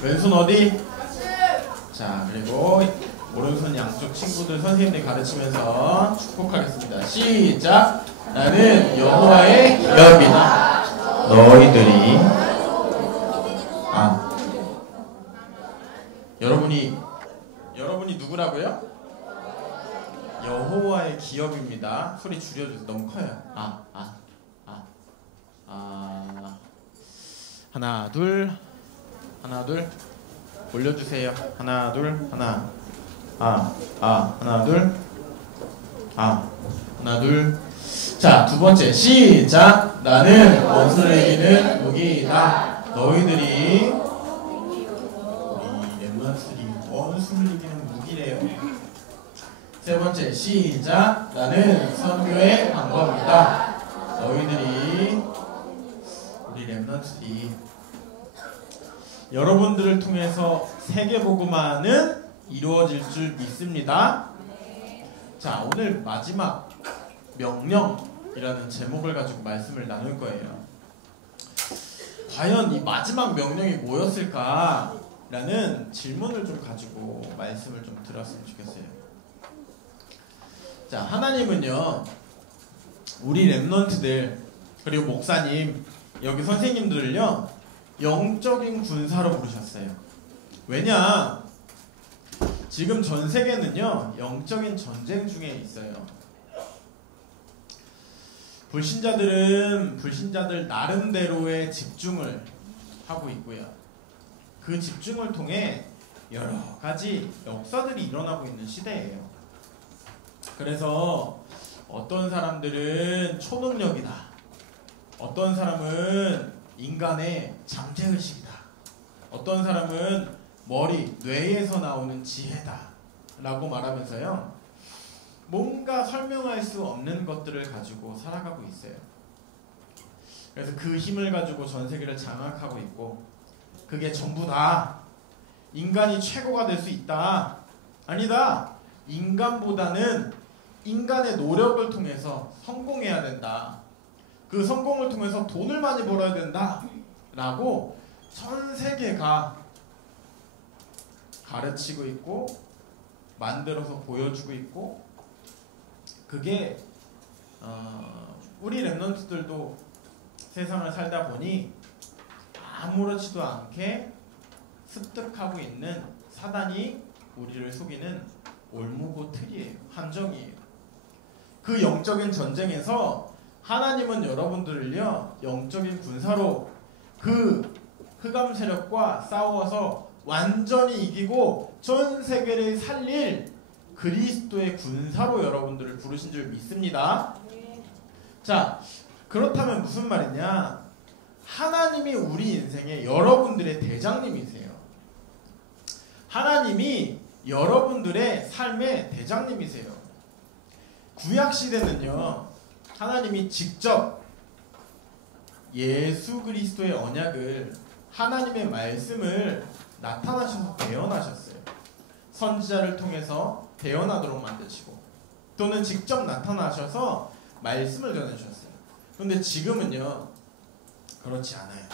왼손 어디? 자, 그리고 오른손 양쪽 친구들 선생님들이 가르치면서 축복하겠습니다. 시작! 나는 여호와의 기업이다. 너희들이 여러분이 누구라고요? 여호와의 기업입니다. 소리 줄여주세요. 너무 커요. 하나 둘 올려주세요. 하나 둘 하나 둘. 자, 두 번째 시작. 나는 원수를 이기는 무기이다. 너희들이 우리 렘넌트들이 원수를 이기는 무기래요. 세 번째 시작. 나는 선교의 방법이다. 너희들이 우리 렘넌트들이 여러분들을 통해서 세계복음화는 이루어질 줄 믿습니다. 자, 오늘 마지막 명령이라는 제목을 가지고 말씀을 나눌 거예요. 과연 이 마지막 명령이 뭐였을까라는 질문을 좀 가지고 말씀을 좀 들었으면 좋겠어요. 자, 하나님은요, 우리 렘넌트들 그리고 목사님, 여기 선생님들을요, 영적인 군사로 부르셨어요. 왜냐? 지금 전 세계는요, 영적인 전쟁 중에 있어요. 불신자들은 불신자들 나름대로의 집중을 하고 있고요. 그 집중을 통해 여러 가지 역사들이 일어나고 있는 시대예요. 그래서 어떤 사람들은 초능력이다. 어떤 사람은 인간의 잠재의식이다. 어떤 사람은 머리, 뇌에서 나오는 지혜다 라고 말하면서요, 뭔가 설명할 수 없는 것들을 가지고 살아가고 있어요. 그래서 그 힘을 가지고 전 세계를 장악하고 있고, 그게 전부 다 인간이 최고가 될 수 있다. 아니다. 인간보다는 인간의 노력을 통해서 성공해야 된다. 그 성공을 통해서 돈을 많이 벌어야 된다 라고 전 세계가 가르치고 있고 만들어서 보여주고 있고, 그게 우리 렘넌트들도 세상을 살다 보니 아무렇지도 않게 습득하고 있는 사단이 우리를 속이는 올무고 틀이에요. 함정이에요. 그 영적인 전쟁에서 하나님은 여러분들을요, 영적인 군사로 그 흑암 세력과 싸워서 완전히 이기고 전 세계를 살릴 그리스도의 군사로 여러분들을 부르신 줄 믿습니다. 자, 그렇다면 무슨 말이냐? 하나님이 우리 인생의 여러분들의 대장님이세요. 하나님이 여러분들의 삶의 대장님이세요. 구약시대는요, 하나님이 직접 예수 그리스도의 언약을, 하나님의 말씀을 나타나셔서 대언하셨어요. 선지자를 통해서 대언하도록 만드시고, 또는 직접 나타나셔서 말씀을 전해주셨어요. 그런데 지금은요, 그렇지 않아요.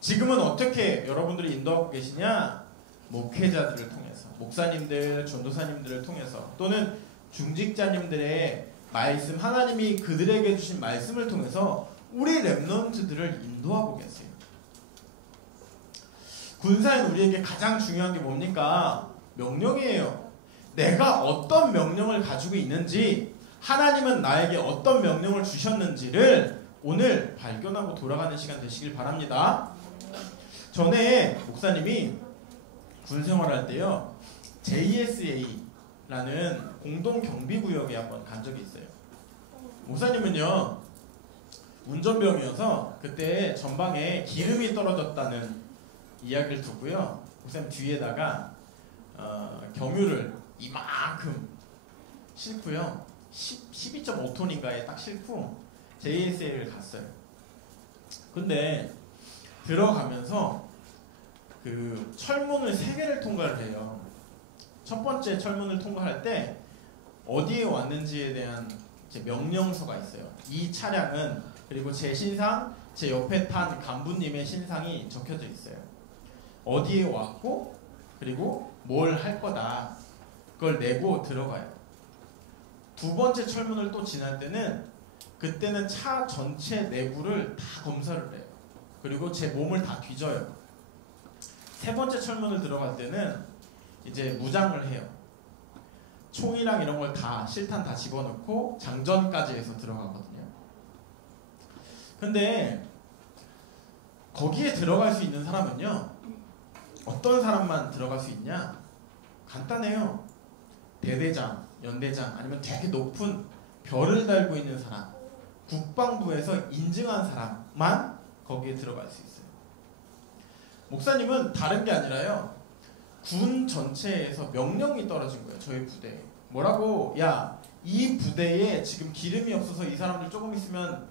지금은 어떻게 여러분들이 인도하고 계시냐? 목회자들을 통해서, 목사님들, 전도사님들을 통해서, 또는 중직자님들의 말씀, 하나님이 그들에게 주신 말씀을 통해서 우리 렘넌트들을 인도하고 계세요. 군사인 우리에게 가장 중요한 게 뭡니까? 명령이에요. 내가 어떤 명령을 가지고 있는지, 하나님은 나에게 어떤 명령을 주셨는지를 오늘 발견하고 돌아가는 시간 되시길 바랍니다. 전에 목사님이 군생활할 때요, JSA라는 공동경비구역에 한번 간 적이 있어요. 목사님은요, 운전병이어서 그때 전방에 기름이 떨어졌다는 이야기를 듣고요, 목사님 뒤에다가 경유를 이만큼 싣고요, 12.5톤인가에 딱 싣고 JSA를 갔어요. 근데 들어가면서 그 철문을 3개를 통과를 해요. 첫 번째 철문을 통과할 때 어디에 왔는지에 대한 제 명령서가 있어요. 이 차량은, 그리고 제 신상, 제 옆에 탄 간부님의 신상이 적혀져 있어요. 어디에 왔고 그리고 뭘 할 거다. 그걸 내고 들어가요. 두 번째 철문을 또 지날 때는 그때는 차 전체 내부를 다 검사를 해요. 그리고 제 몸을 다 뒤져요. 세 번째 철문을 들어갈 때는 이제 무장을 해요. 총이랑 이런 걸 다 실탄 다 집어넣고 장전까지 해서 들어가거든요. 근데 거기에 들어갈 수 있는 사람은요, 어떤 사람만 들어갈 수 있냐? 간단해요. 대대장, 연대장, 아니면 되게 높은 별을 달고 있는 사람, 국방부에서 인증한 사람만 거기에 들어갈 수 있어요. 목사님은 다른 게 아니라요, 군 전체에서 명령이 떨어진 거예요. 저희 부대에. 뭐라고? 야, 이 부대에 지금 기름이 없어서 이 사람들 조금 있으면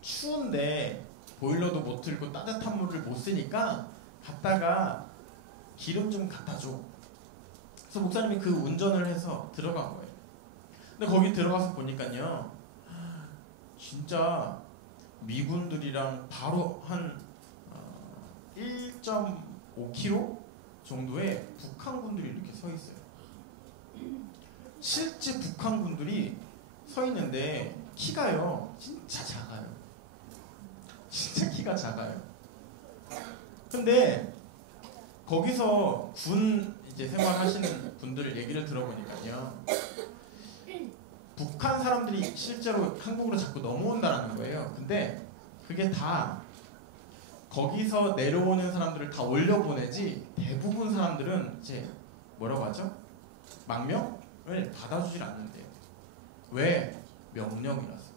추운데 보일러도 못 틀고 따뜻한 물을 못 쓰니까 갔다가 기름 좀 갖다 줘. 그래서 목사님이 그 운전을 해서 들어간 거예요. 근데 거기 들어가서 보니까요, 진짜 미군들이랑 바로 한 1.5km 정도의 북한군들이 이렇게 서 있어요. 실제 북한군들이 서 있는데 키가요 진짜 작아요. 진짜 키가 작아요. 근데 거기서 군 이제 생활하시는 분들 얘기를 들어보니까요, 북한 사람들이 실제로 한국으로 자꾸 넘어온다는 거예요. 근데 그게 다 거기서 내려오는 사람들을 다 올려보내지, 대부분 사람들은 이제 뭐라고 하죠? 망명을 받아주질 않는데요. 왜? 명령이라서.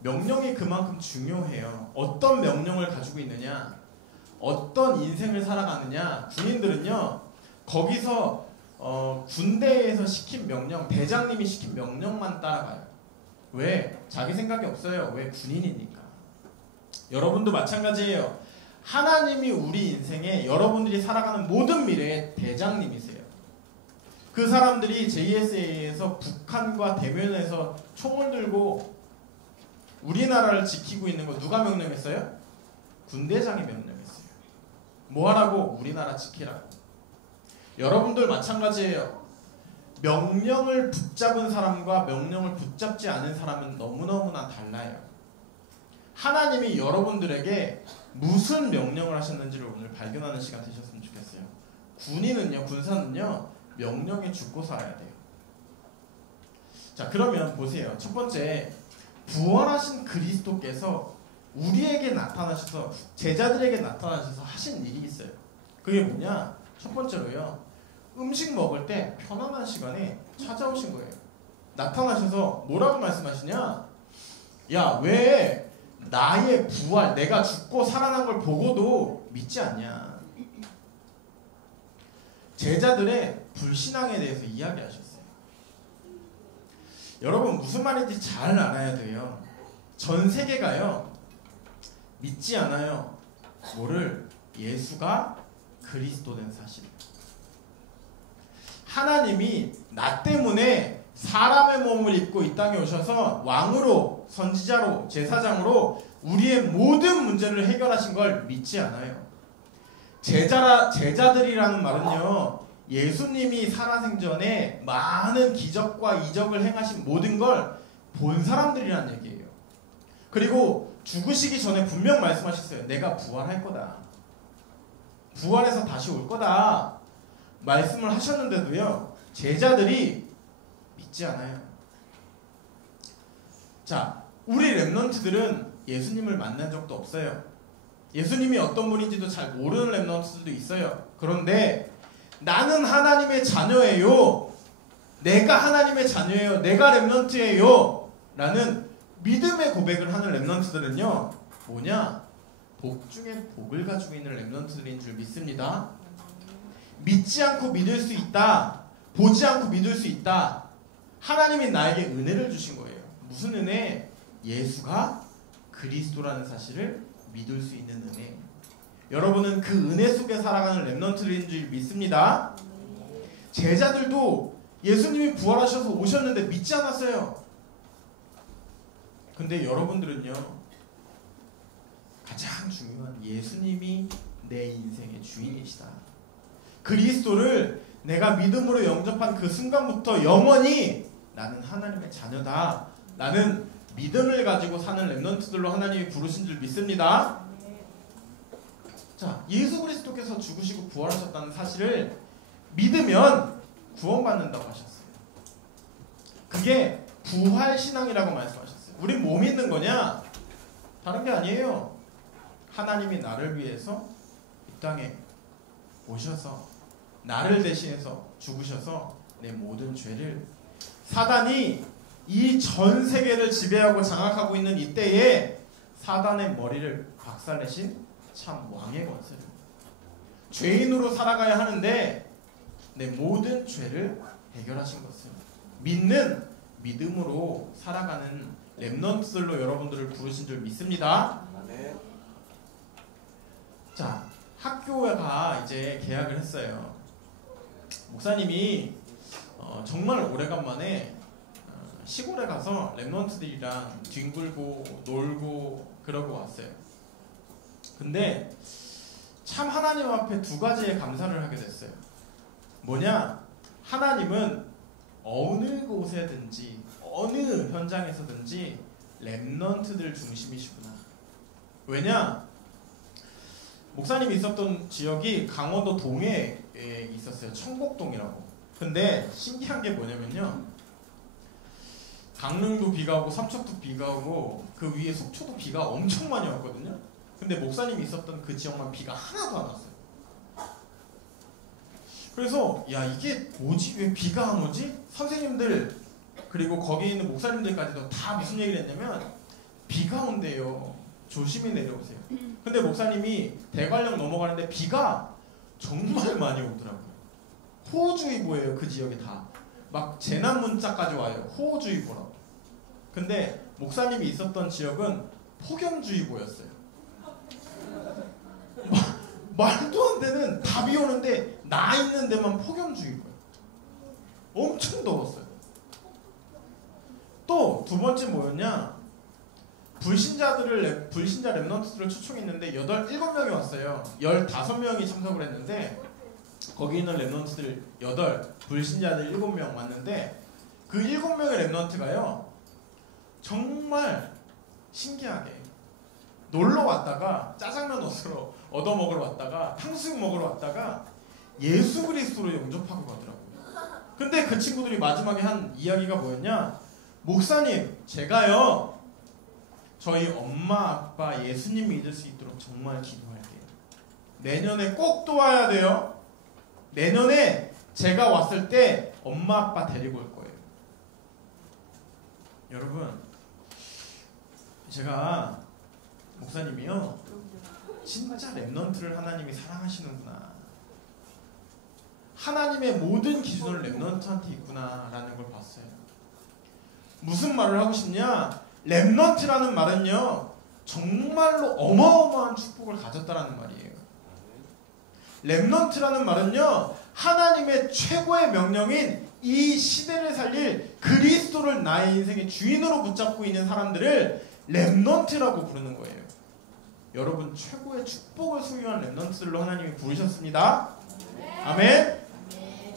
명령이 그만큼 중요해요. 어떤 명령을 가지고 있느냐, 어떤 인생을 살아가느냐. 군인들은요, 거기서 군대에서 시킨 명령, 대장님이 시킨 명령만 따라가요. 왜? 자기 생각이 없어요. 왜? 군인이니까. 여러분도 마찬가지예요. 하나님이 우리 인생에 여러분들이 살아가는 모든 미래의 대장님이세요. 그 사람들이 JSA에서 북한과 대면에서 총을 들고 우리나라를 지키고 있는 거 누가 명령했어요? 군대장이 명령했어요. 뭐 하라고? 우리나라 지키라고. 여러분들 마찬가지예요. 명령을 붙잡은 사람과 명령을 붙잡지 않은 사람은 너무너무나 달라요. 하나님이 여러분들에게 무슨 명령을 하셨는지를 오늘 발견하는 시간 되셨으면 좋겠어요. 군인은요, 군사는요, 명령에 죽고 살아야 돼요. 자, 그러면 보세요. 첫 번째, 부활하신 그리스도께서 우리에게 나타나셔서, 제자들에게 나타나셔서 하신 일이 있어요. 그게 뭐냐? 첫 번째로요, 음식 먹을 때 편안한 시간에 찾아오신 거예요. 나타나셔서 뭐라고 말씀하시냐? 야, 왜 나의 부활, 내가 죽고 살아난 걸 보고도 믿지 않냐? 제자들의 불신앙에 대해서 이야기하셨어요. 여러분, 무슨 말인지 잘 알아야 돼요. 전 세계가요, 믿지 않아요. 뭐를? 예수가 그리스도 된 사실. 하나님이 나 때문에 사람의 몸을 입고 이 땅에 오셔서 왕으로, 선지자로, 제사장으로 우리의 모든 문제를 해결하신 걸 믿지 않아요. 제자들이라는 말은요, 예수님이 살아생전에 많은 기적과 이적을 행하신 모든 걸 본 사람들이라는 얘기예요. 그리고 죽으시기 전에 분명 말씀하셨어요. 내가 부활할 거다. 부활해서 다시 올 거다. 말씀을 하셨는데도요, 제자들이 믿지 않아요. 자, 우리 랩런트들은 예수님을 만난 적도 없어요. 예수님이 어떤 분인지도 잘 모르는 랩런트들도 있어요. 그런데 나는 하나님의 자녀예요. 내가 하나님의 자녀예요. 내가 랩런트예요. 라는 믿음의 고백을 하는 랩런트들은요, 뭐냐? 복 중에 복을 가지고 있는 랩런트들인 줄 믿습니다. 믿지 않고 믿을 수 있다. 보지 않고 믿을 수 있다. 하나님이 나에게 은혜를 주신 거예요. 무슨 은혜? 예수가 그리스도라는 사실을 믿을 수 있는 은혜. 여러분은 그 은혜 속에 살아가는 랩런트들인 줄 믿습니다. 제자들도 예수님이 부활하셔서 오셨는데 믿지 않았어요. 근데 여러분들은요, 가장 중요한 예수님이 내 인생의 주인이시다. 그리스도를 내가 믿음으로 영접한 그 순간부터 영원히 나는 하나님의 자녀다 라는 믿음을 가지고 사는 렘넌트들로 하나님이 부르신 줄 믿습니다. 자, 예수 그리스도께서 죽으시고 부활하셨다는 사실을 믿으면 구원받는다고 하셨어요. 그게 부활신앙이라고 말씀하셨어요. 우리 뭐 믿는 거냐? 다른 게 아니에요. 하나님이 나를 위해서 이 땅에 오셔서 나를 대신해서 죽으셔서 내 모든 죄를, 사단이 이 전 세계를 지배하고 장악하고 있는 이때에 사단의 머리를 박살내신 참 왕의 것을, 죄인으로 살아가야 하는데 내 모든 죄를 해결하신 것을 믿는, 믿음으로 살아가는 렘넌트들로 여러분들을 부르신 줄 믿습니다. 자, 학교가 이제 개학을 했어요. 목사님이 정말 오래간만에 시골에 가서 렘넌트들이랑 뒹굴고 놀고 그러고 왔어요. 근데 참 하나님 앞에 두 가지의 감사를 하게 됐어요. 뭐냐? 하나님은 어느 곳에든지 어느 현장에서든지 렘넌트들 중심이시구나. 왜냐? 목사님이 있었던 지역이 강원도 동해에 있었어요. 청곡동이라고. 근데 신기한 게 뭐냐면요, 강릉도 비가 오고 삼척도 비가 오고 그 위에 속초도 비가 엄청 많이 왔거든요. 근데 목사님이 있었던 그 지역만 비가 하나도 안 왔어요. 그래서 야, 이게 뭐지? 왜 비가 안 오지? 선생님들 그리고 거기 있는 목사님들까지도 다 무슨 얘기를 했냐면 비가 온대요. 조심히 내려오세요. 근데 목사님이 대관령 넘어가는데 비가 정말 많이 오더라고요. 호우주의보예요. 그 지역에 다. 막 재난 문자까지 와요. 호우주의보라고. 근데 목사님이 있었던 지역은 폭염주의보였어요. 말도 안 되는, 다 비 오는데 나 있는 데만 폭염주의보예요. 엄청 더웠어요. 또 두 번째 뭐였냐? 불신자 렘넌트들을 초청했는데 7명이 왔어요. 15명이 참석을 했는데 거기 있는 렘넌트들 8, 불신자들 7명 왔는데 그 7명의 렘넌트가요, 정말 신기하게 놀러 왔다가 짜장면 얻어 먹으러 왔다가 탕수육 먹으러 왔다가 예수 그리스도로 영접하고 가더라고요. 근데 그 친구들이 마지막에 한 이야기가 뭐였냐? 목사님, 제가요 저희 엄마 아빠 예수님 믿을 수 있도록 정말 기도할게요. 내년에 꼭 또 와야 돼요. 내년에 제가 왔을 때 엄마 아빠 데리고 올 거예요. 여러분, 제가 목사님이요, 진짜 렘넌트를 하나님이 사랑하시는구나, 하나님의 모든 기준을 렘넌트한테 있구나라는 걸 봤어요. 무슨 말을 하고 싶냐? 렘넌트라는 말은요, 정말로 어마어마한 축복을 가졌다라는 말이에요. 렘넌트라는 말은요, 하나님의 최고의 명령인 이 시대를 살릴 그리스도를 나의 인생의 주인으로 붙잡고 있는 사람들을 렘넌트라고 부르는 거예요. 여러분, 최고의 축복을 소유한 렘넌트들로 하나님이 부르셨습니다. 아멘.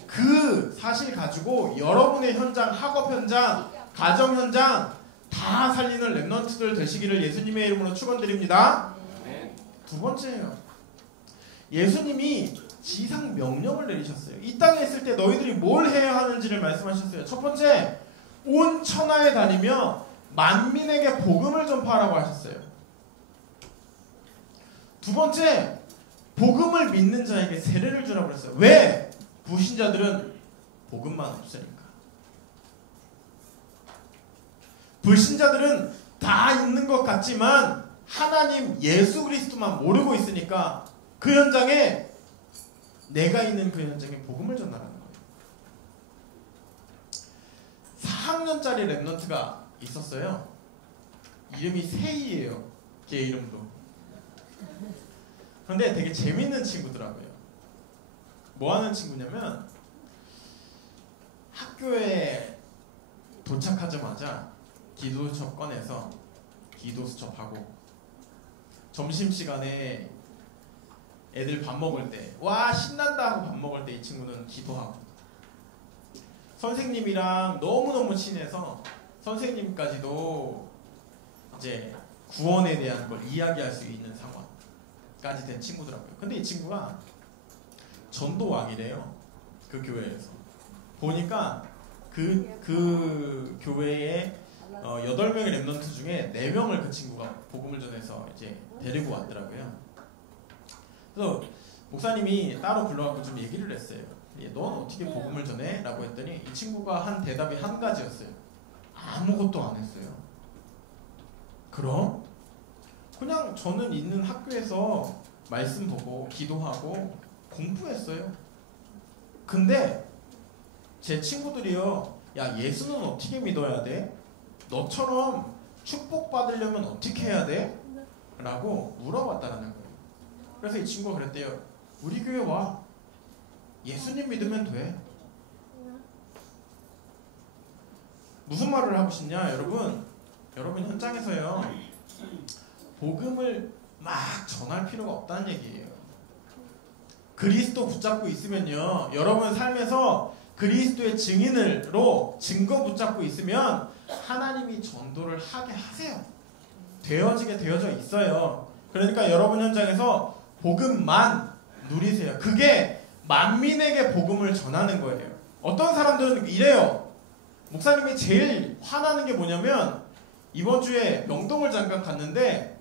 그 사실 가지고 여러분의 현장, 학업 현장, 가정 현장 다 살리는 렘넌트들 되시기를 예수님의 이름으로 축원드립니다. 두 번째예요. 예수님이 지상 명령을 내리셨어요. 이 땅에 있을 때 너희들이 뭘 해야 하는지를 말씀하셨어요. 첫 번째, 온 천하에 다니며 만민에게 복음을 전파하라고 하셨어요. 두 번째, 복음을 믿는 자에게 세례를 주라고 그랬어요. 왜? 불신자들은 복음만 없으니까. 불신자들은 다 있는 것 같지만 하나님 예수 그리스도만 모르고 있으니까 그 현장에, 내가 있는 그 현장에 복음을 전하라는 거예요. 4학년짜리 렘넌트가 있었어요. 이름이 세이예요. 걔 이름도. 그런데 되게 재밌는 친구더라고요. 뭐 하는 친구냐면, 학교에 도착하자마자 기도 수첩 꺼내서 기도 수첩하고, 점심시간에 애들 밥 먹을 때 와 신난다 하고 밥 먹을 때 이 친구는 기도하고, 선생님이랑 너무너무 친해서 선생님까지도 이제 구원에 대한 걸 이야기할 수 있는 상황까지 된 친구더라고요. 근데 이 친구가 전도왕이래요. 그 교회에서. 보니까 그 교회에 8명의 랩런트 중에 4명을 그 친구가 복음을 전해서 이제 데리고 왔더라고요. 그래서 목사님이 따로 불러갖고 좀 얘기를 했어요. 넌 어떻게 복음을 전해? 라고 했더니 이 친구가 한 대답이 한 가지였어요. 아무것도 안 했어요. 그럼? 그냥 저는 있는 학교에서 말씀 보고 기도하고 공부했어요. 근데 제 친구들이요, 야 예수는 어떻게 믿어야 돼? 너처럼 축복받으려면 어떻게 해야 돼? 라고 물어봤다는 거예요. 그래서 이 친구가 그랬대요. 우리 교회 와. 예수님 믿으면 돼. 무슨 말을 하고 싶냐 여러분? 여러분 현장에서요 복음을 막 전할 필요가 없다는 얘기예요. 그리스도 붙잡고 있으면요, 여러분 삶에서 그리스도의 증인으로 증거 붙잡고 있으면 하나님이 전도를 하게 하세요. 되어지게 되어져 있어요. 그러니까 여러분 현장에서 복음만 누리세요. 그게 만민에게 복음을 전하는 거예요. 어떤 사람들은 이래요. 목사님이 제일 화나는 게 뭐냐면, 이번 주에 명동을 잠깐 갔는데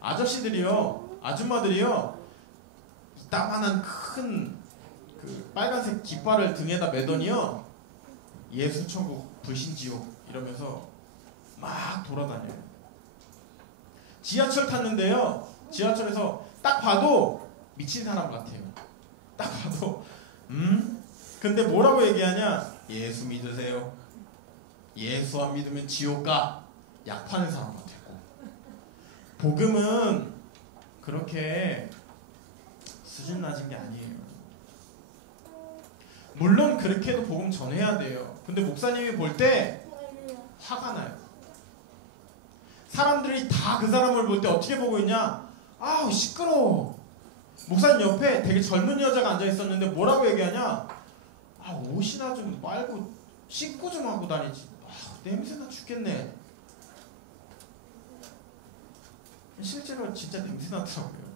아저씨들이요, 아줌마들이요, 이따만한 큰 그 빨간색 깃발을 등에다 매더니요, 예수천국 불신지옥 이러면서 막 돌아다녀요. 지하철 탔는데요, 지하철에서 딱 봐도 미친 사람 같아요. 딱 봐도 근데 뭐라고 얘기하냐? 예수 믿으세요. 예수 안 믿으면 지옥 가. 약 파는 사람 같았고. 복음은 그렇게 수준 낮은 게 아니에요. 물론 그렇게 해도 복음 전해야 돼요. 근데 목사님이 볼 때 화가 나요. 사람들이 다 그 사람을 볼 때 어떻게 보고 있냐? 아우 시끄러워. 목사님 옆에 되게 젊은 여자가 앉아 있었는데 뭐라고 얘기하냐? 아 옷이나 좀 빨고 씻고 좀 하고 다니지. 아 냄새나 죽겠네. 실제로 진짜 냄새 나더라고요.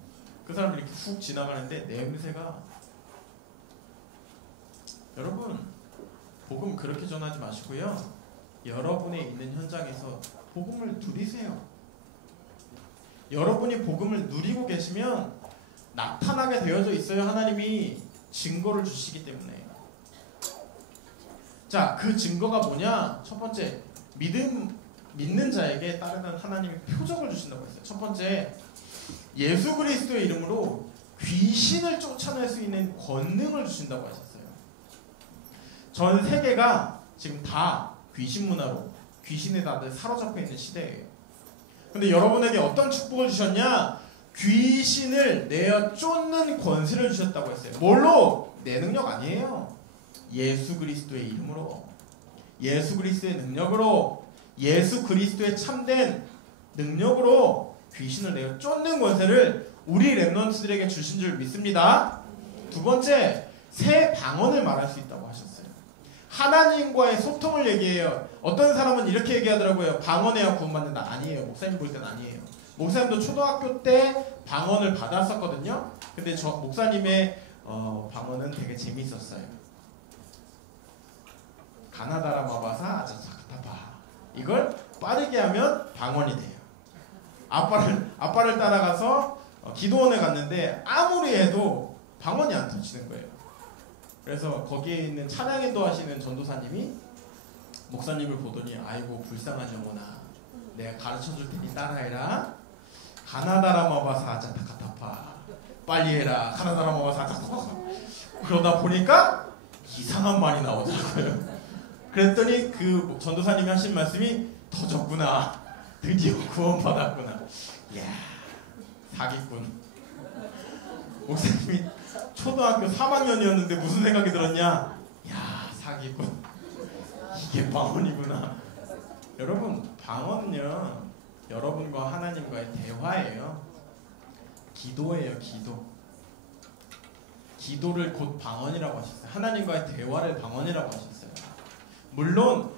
그 사람이 이렇게 훅 지나가는데 냄새가. 여러분 복음 그렇게 전하지 마시고요, 여러분의 있는 현장에서 복음을 누리세요. 여러분이 복음을 누리고 계시면 나타나게 되어져 있어요. 하나님이 증거를 주시기 때문에. 자, 그 증거가 뭐냐? 첫 번째, 믿는 자에게 따르는 하나님이 표적을 주신다고 했어요. 첫 번째, 예수 그리스도의 이름으로 귀신을 쫓아낼 수 있는 권능을 주신다고 하셨어요. 전 세계가 지금 다 귀신 문화로, 귀신에 다들 사로잡혀 있는 시대예요. 근데 여러분에게 어떤 축복을 주셨냐? 귀신을 내어 쫓는 권세를 주셨다고 했어요. 뭘로? 내 능력 아니에요. 예수 그리스도의 이름으로, 예수 그리스도의 능력으로, 예수 그리스도의 참된 능력으로 귀신을 내어 쫓는 권세를 우리 랩런트들에게 주신 줄 믿습니다. 두 번째, 새 방언을 말할 수 있다고 하셨어요. 하나님과의 소통을 얘기해요. 어떤 사람은 이렇게 얘기하더라고요. 방언해야 구원받는다. 아니에요. 목사님 볼 땐 아니에요. 목사님도 초등학교 때 방언을 받았었거든요. 근데 저 목사님의 방언은 되게 재밌었어요. 가나다라 마바사 아자사카타바. 이걸 빠르게 하면 방언이 돼요. 아빠를 따라가서 기도원에 갔는데 아무리 해도 방언이 안 터지는 거예요. 그래서 거기에 있는 찬양 인도하시는 전도사님이 목사님을 보더니, 아이고 불쌍한 영혼아, 내가 가르쳐줄 테니 따라해라. 가나다라 마바사 아자타카타파. 빨리 해라. 가나다라 마바사 아자타카타파. 그러다 보니까 이상한 말이 나오더라고요. 그랬더니 그 전도사님이 하신 말씀이, 터졌구나. 드디어 구원받았구나. 이야, 사기꾼. 목사님이 초등학교 3학년이었는데 무슨 생각이 들었냐? 야, 사기꾼. 이게 방언이구나. 여러분, 방언은요, 여러분과 하나님과의 대화예요. 기도예요, 기도. 기도를 곧 방언이라고 하셨어요. 하나님과의 대화를 방언이라고 하셨어요. 물론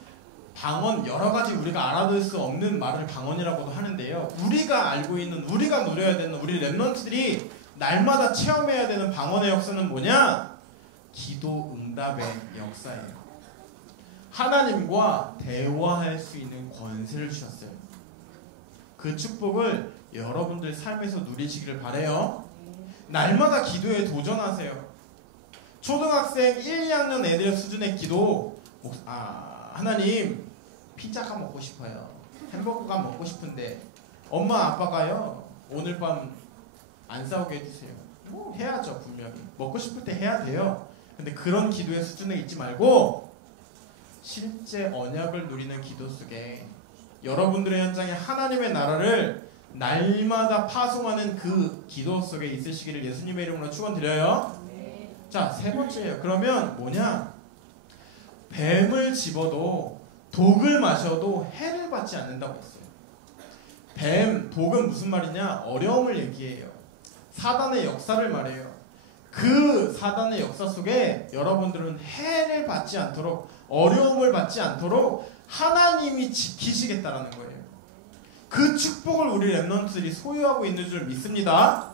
방언 여러 가지 우리가 알아들 수 없는 말을 방언이라고도 하는데요. 우리가 알고 있는, 우리가 누려야 되는, 우리 랩런트들이 날마다 체험해야 되는 방언의 역사는 뭐냐? 기도 응답의 역사예요. 하나님과 대화할 수 있는 권세를 주셨어요. 그 축복을 여러분들 삶에서 누리시기를 바라요. 날마다 기도에 도전하세요. 초등학생 1, 2학년 애들 수준의 기도, 하나님 피자가 먹고 싶어요. 햄버거가 먹고 싶은데 엄마 아빠가요 오늘 밤 안 싸우게 해주세요. 뭐 해야죠. 분명히 먹고 싶을 때 해야 돼요. 근데 그런 기도의 수준에 있지 말고 실제 언약을 누리는 기도 속에 여러분들의 현장에 하나님의 나라를 날마다 파송하는 그 기도 속에 있으시기를 예수님의 이름으로 축원드려요. 자, 세 번째예요. 그러면 뭐냐? 뱀을 집어도 독을 마셔도 해를 받지 않는다고 했어요. 뱀, 독은 무슨 말이냐? 어려움을 얘기해요. 사단의 역사를 말해요. 그 사단의 역사 속에 여러분들은 해를 받지 않도록, 어려움을 받지 않도록 하나님이 지키시겠다라는 거예요. 그 축복을 우리 랩런트들이 소유하고 있는 줄 믿습니다.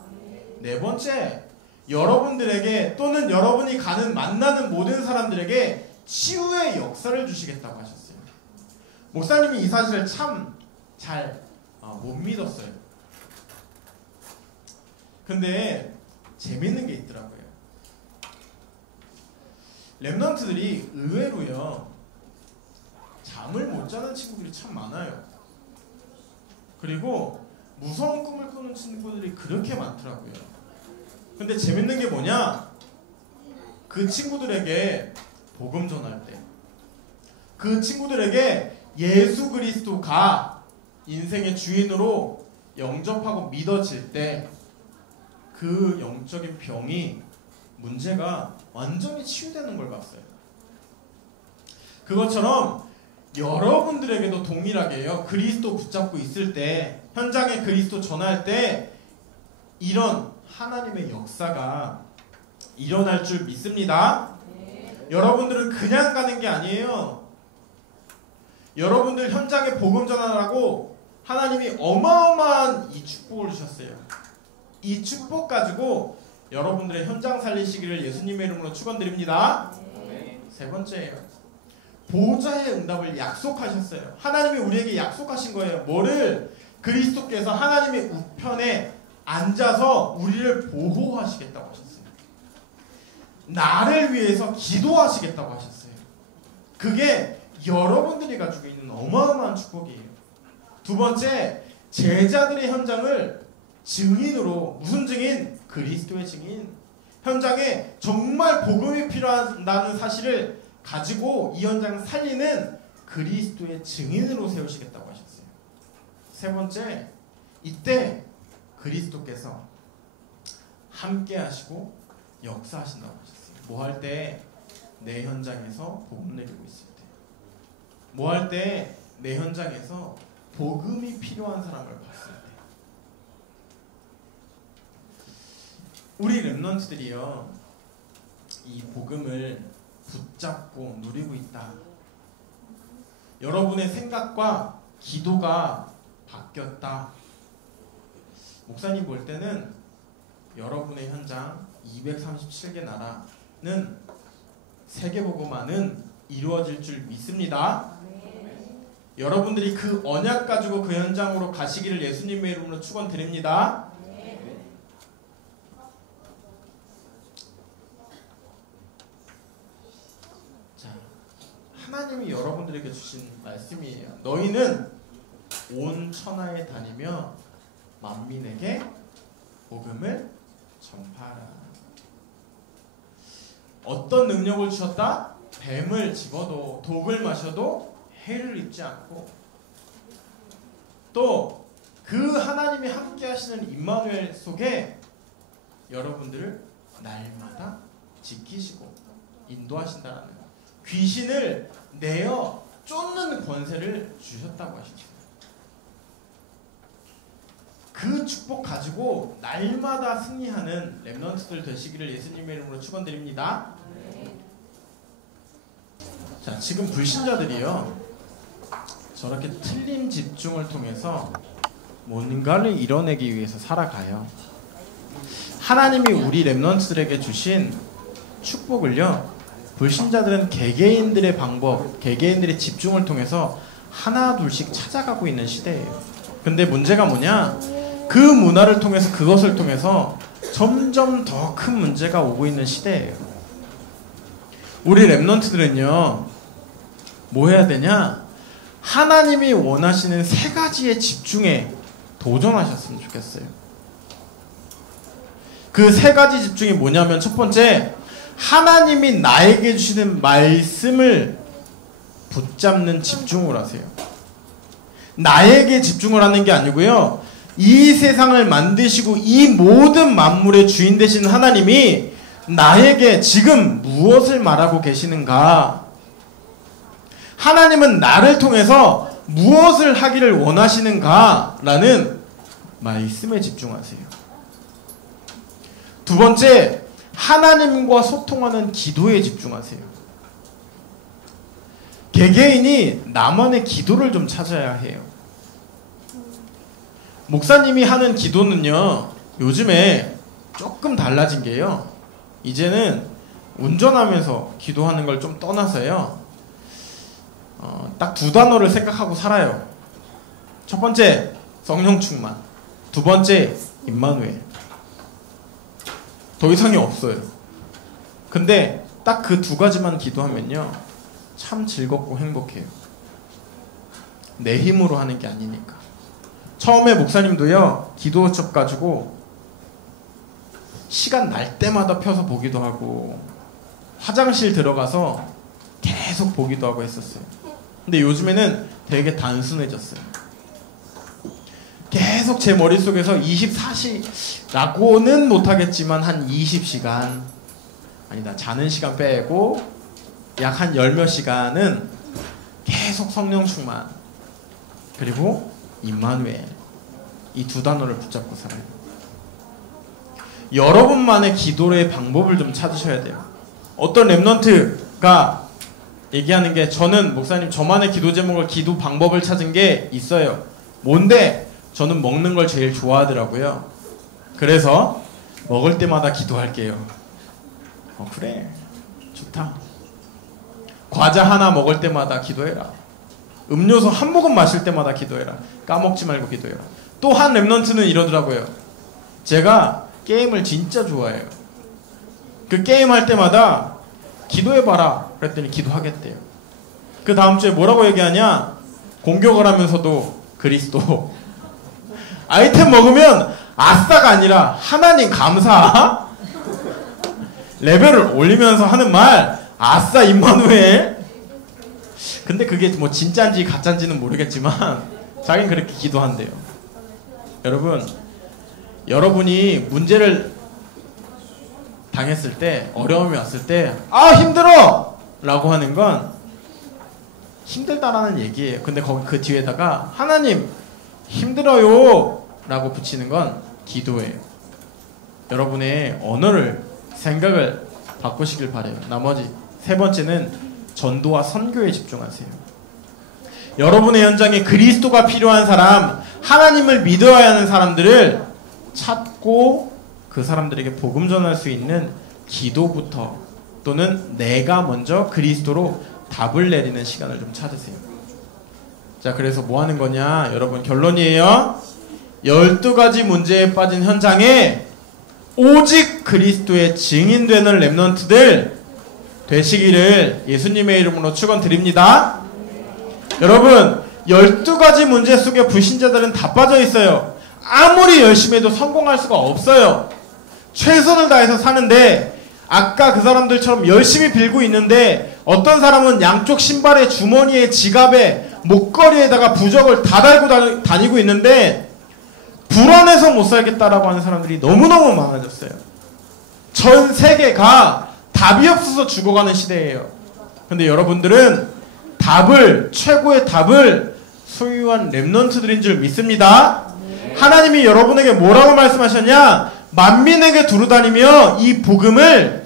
네 번째, 여러분들에게 또는 여러분이 만나는 모든 사람들에게 치유의 역사를 주시겠다고 하셨어요. 목사님이 이 사실을 참 잘 못 믿었어요. 근데 재밌는 게 있더라고요. 랩런트들이 의외로요 잠을 못 자는 친구들이 참 많아요. 그리고 무서운 꿈을 꾸는 친구들이 그렇게 많더라고요. 근데 재밌는 게 뭐냐? 그 친구들에게 복음 전할 때, 그 친구들에게 예수 그리스도가 인생의 주인으로 영접하고 믿어질 때 그 영적인 병이, 문제가 완전히 치유되는 걸 봤어요. 그것처럼 여러분들에게도 동일하게요. 그리스도 붙잡고 있을 때, 현장에 그리스도 전할 때 이런 하나님의 역사가 일어날 줄 믿습니다. 여러분들은 그냥 가는 게 아니에요. 여러분들 현장에 복음 전하라고 하나님이 어마어마한 이 축복을 주셨어요. 이 축복 가지고 여러분들의 현장 살리시기를 예수님의 이름으로 축원드립니다. 세 번째예요. 보좌의 응답을 약속하셨어요. 하나님이 우리에게 약속하신 거예요. 뭐를? 그리스도께서 하나님의 우편에 앉아서 우리를 보호하시겠다고 하셨어요. 나를 위해서 기도하시겠다고 하셨어요. 그게 여러분들이 가지고 있는 어마어마한 축복이에요. 두 번째, 제자들의 현장을 증인으로, 무슨 증인? 그리스도의 증인. 현장에 정말 복음이 필요하다는 사실을 가지고 이 현장을 살리는 그리스도의 증인으로 세우시겠다고 하셨어요. 세 번째, 이때 그리스도께서 함께 하시고 역사하신다고 하셨어요. 뭐 할 때? 내 현장에서 복음 내리고 있을 때. 뭐 할 때? 내 현장에서 복음이 필요한 사람을 봤을 때. 우리 랩런트들이요 이 복음을 붙잡고 누리고 있다. 여러분의 생각과 기도가 바뀌었다. 목사님 볼 때는 여러분의 현장 237개 나라는 세계복음화는 이루어질 줄 믿습니다. 여러분들이 그 언약 가지고 그 현장으로 가시기를 예수님의 이름으로 축원드립니다. 자, 하나님이 여러분들에게 주신 말씀이에요. 너희는 온 천하에 다니며 만민에게 복음을 전파하라. 어떤 능력을 주셨다? 뱀을 집어도, 독을 마셔도 해를 입지 않고, 또 그 하나님이 함께 하시는 임마누엘 속에 여러분들을 날마다 지키시고 인도하신다는 거. 귀신을 내어 쫓는 권세를 주셨다고 하셨어요. 그 축복 가지고 날마다 승리하는 렘넌트들 되시기를 예수님의 이름으로 축원드립니다. 자, 지금 불신자들이요, 저렇게 틀린 집중을 통해서 뭔가를 이뤄내기 위해서 살아가요. 하나님이 우리 렘넌트들에게 주신 축복을요, 불신자들은 개개인들의 방법, 개개인들의 집중을 통해서 하나 둘씩 찾아가고 있는 시대예요. 근데 문제가 뭐냐? 그 문화를 통해서, 그것을 통해서 점점 더 큰 문제가 오고 있는 시대예요. 우리 렘넌트들은요, 뭐 해야 되냐? 하나님이 원하시는 세 가지의 집중에 도전하셨으면 좋겠어요. 그 세 가지 집중이 뭐냐면, 첫 번째, 하나님이 나에게 주시는 말씀을 붙잡는 집중을 하세요. 나에게 집중을 하는 게 아니고요, 이 세상을 만드시고 이 모든 만물의 주인 되시는 하나님이 나에게 지금 무엇을 말하고 계시는가? 하나님은 나를 통해서 무엇을 하기를 원하시는가? 라는 말씀에 집중하세요. 두 번째, 하나님과 소통하는 기도에 집중하세요. 개개인이 나만의 기도를 좀 찾아야 해요. 목사님이 하는 기도는요, 요즘에 조금 달라진 게요, 이제는 운전하면서 기도하는 걸 좀 떠나서요, 딱 두 단어를 생각하고 살아요. 첫 번째, 성령 충만. 두 번째, 임마누엘. 더 이상이 없어요. 근데 딱 그 두 가지만 기도하면요, 참 즐겁고 행복해요. 내 힘으로 하는 게 아니니까. 처음에 목사님도요, 기도 수업 가지고 시간 날 때마다 펴서 보기도 하고 화장실 들어가서 계속 보기도 하고 했었어요. 근데 요즘에는 되게 단순해졌어요. 계속 제 머릿속에서 24시라고는 못하겠지만 한 20시간, 아니다, 자는 시간 빼고 약 한 열 몇 시간은 계속 성령 충만, 그리고 임마누엘, 이 두 단어를 붙잡고 살아요. 여러분만의 기도의 방법을 좀 찾으셔야 돼요. 어떤 렘넌트가 얘기하는 게, 저는 목사님 저만의 기도 제목을, 기도 방법을 찾은 게 있어요. 뭔데? 저는 먹는 걸 제일 좋아하더라고요. 그래서 먹을 때마다 기도할게요. 그래, 좋다. 과자 하나 먹을 때마다 기도해라. 음료수 한 모금 마실 때마다 기도해라. 까먹지 말고 기도해라. 또 한 렘넌트는 이러더라고요. 제가 게임을 진짜 좋아해요. 그 게임 할 때마다 기도해봐라 그랬더니 기도하겠대요. 그 다음 주에 뭐라고 얘기하냐? 공격을 하면서도 그리스도. 아이템 먹으면 아싸가 아니라 하나님 감사. 레벨을 올리면서 하는 말, 아싸 임마누엘. 근데 그게 뭐 진짜인지 가짜인지는 모르겠지만 자기는 그렇게 기도한대요. 여러분, 여러분이 문제를 당했을 때, 어려움이 왔을 때, 아 힘들어! 라고 하는 건 힘들다라는 얘기예요. 근데 거기 그 뒤에다가 하나님 힘들어요 라고 붙이는 건 기도예요. 여러분의 언어를, 생각을 바꾸시길 바래요. 나머지 세 번째는 전도와 선교에 집중하세요. 여러분의 현장에 그리스도가 필요한 사람, 하나님을 믿어야 하는 사람들을 찾고 그 사람들에게 복음 전할 수 있는 기도부터, 또는 내가 먼저 그리스도로 답을 내리는 시간을 좀 찾으세요. 자, 그래서 뭐 하는 거냐? 여러분, 결론이에요. 12가지 문제에 빠진 현장에 오직 그리스도의 증인되는 렘넌트들 되시기를 예수님의 이름으로 축원드립니다. 여러분, 12가지 문제 속에 불신자들은 다 빠져 있어요. 아무리 열심히 해도 성공할 수가 없어요. 최선을 다해서 사는데, 아까 그 사람들처럼 열심히 빌고 있는데, 어떤 사람은 양쪽 신발에, 주머니에, 지갑에, 목걸이에다가 부적을 다 달고 다니고 있는데 불안해서 못 살겠다라고 하는 사람들이 너무너무 많아졌어요. 전 세계가 답이 없어서 죽어가는 시대예요. 근데 여러분들은 답을, 최고의 답을 소유한 렘넌트들인 줄 믿습니다. 하나님이 여러분에게 뭐라고 말씀하셨냐? 만민에게 두루다니며 이 복음을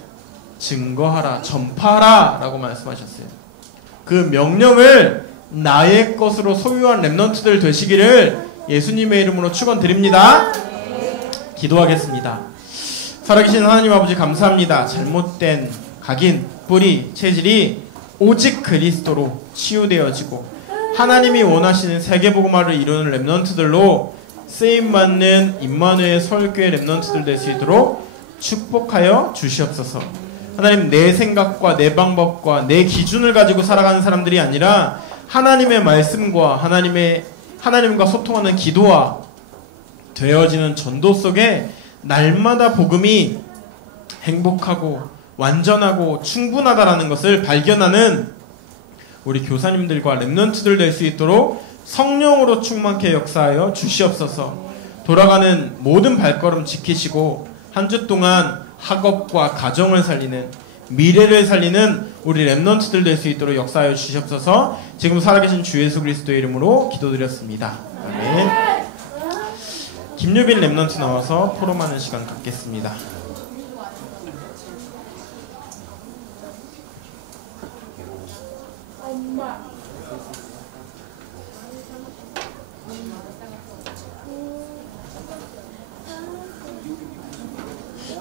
증거하라, 전파하라 라고 말씀하셨어요. 그 명령을 나의 것으로 소유한 렘넌트들 되시기를 예수님의 이름으로 축원드립니다. 기도하겠습니다. 살아계신 하나님 아버지 감사합니다. 잘못된 각인, 뿌리, 체질이 오직 그리스도로 치유되어지고 하나님이 원하시는 세계복음화를 이루는 렘넌트들로 쓰임받는 임마누엘 서울교회 렘넌트들 될 수 있도록 축복하여 주시옵소서. 하나님, 내 생각과 내 방법과 내 기준을 가지고 살아가는 사람들이 아니라 하나님의 말씀과 하나님과 소통하는 기도와 되어지는 전도 속에 날마다 복음이 행복하고 완전하고 충분하다라는 것을 발견하는 우리 교사님들과 렘넌트들 될 수 있도록 성령으로 충만케 역사하여 주시옵소서. 돌아가는 모든 발걸음 지키시고 한 주 동안 학업과 가정을 살리는, 미래를 살리는 우리 렘넌트들 될 수 있도록 역사하여 주시옵소서. 지금 살아계신 주 예수 그리스도의 이름으로 기도드렸습니다. 아멘. 김유빈 렘넌트 나와서 포럼하는 시간 갖겠습니다.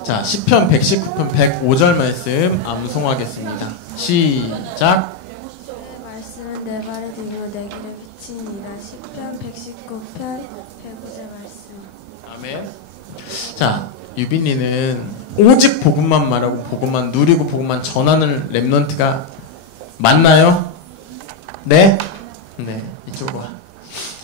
자, 시편 119편 105절 말씀 암송하겠습니다. 시작. 말씀은 내 발에 등이요 내 길에 비치니라. 시편 119편 105절 말씀. 아멘. 자, 유빈이는 오직 복음만 말하고 복음만 누리고 복음만 전하는 렘넌트가 맞나요? 네? 네, 이쪽으로 와.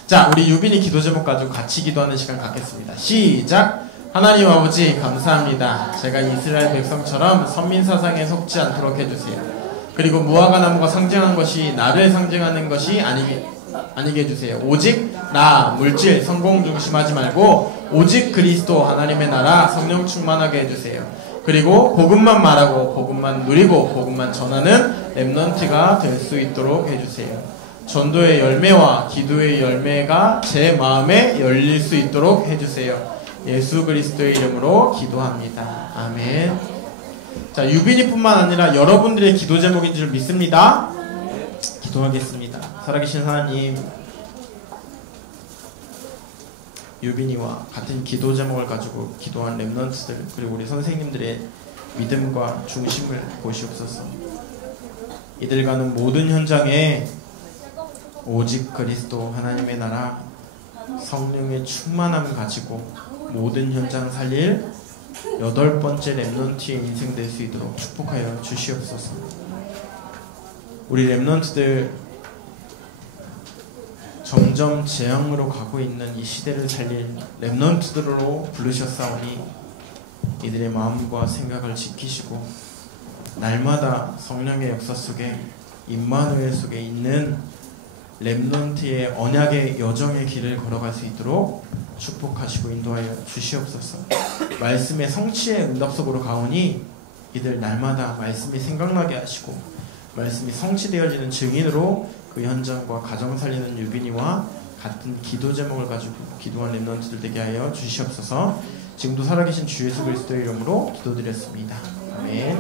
자, 우리 유빈이 기도 제목 가지고 같이 기도하는 시간 갖겠습니다. 시작. 하나님 아버지 감사합니다. 제가 이스라엘 백성처럼 선민사상에 속지 않도록 해주세요. 그리고 무화과 나무가 상징하는 것이 나를 상징하는 것이 아니게 해주세요. 오직 나, 물질, 성공 중심하지 말고 오직 그리스도 하나님의 나라 성령 충만하게 해주세요. 그리고 복음만 말하고 복음만 누리고 복음만 전하는 렘넌트가 될 수 있도록 해주세요. 전도의 열매와 기도의 열매가 제 마음에 열릴 수 있도록 해주세요. 예수 그리스도의 이름으로 기도합니다. 아멘. 자, 유빈이뿐만 아니라 여러분들의 기도 제목인 줄 믿습니다. 기도하겠습니다. 살아계신 하나님, 유빈이와 같은 기도 제목을 가지고 기도한 렘넌트들 그리고 우리 선생님들의 믿음과 중심을 보시옵소서. 이들 가는 모든 현장에 오직 그리스도 하나님의 나라 성령의 충만함을 가지고 모든 현장 살릴 8번째 렘넌트의 인생 될 수 있도록 축복하여 주시옵소서. 우리 렘넌트들 점점 재앙으로 가고 있는 이 시대를 살릴 렘넌트들로 부르셨사오니 이들의 마음과 생각을 지키시고 날마다 성령의 역사 속에 임마누엘 속에 있는 렘넌트의 언약의 여정의 길을 걸어갈 수 있도록 축복하시고 인도하여 주시옵소서. 말씀의 성취의 응답 속으로 가오니 이들 날마다 말씀이 생각나게 하시고 말씀이 성취되어지는 증인으로 그 현장과 가정 살리는 유빈이와 같은 기도 제목을 가지고 기도한 렘넌트들 되게 하여 주시옵소서. 지금도 살아계신 주 예수 그리스도의 이름으로 기도드렸습니다. 아멘.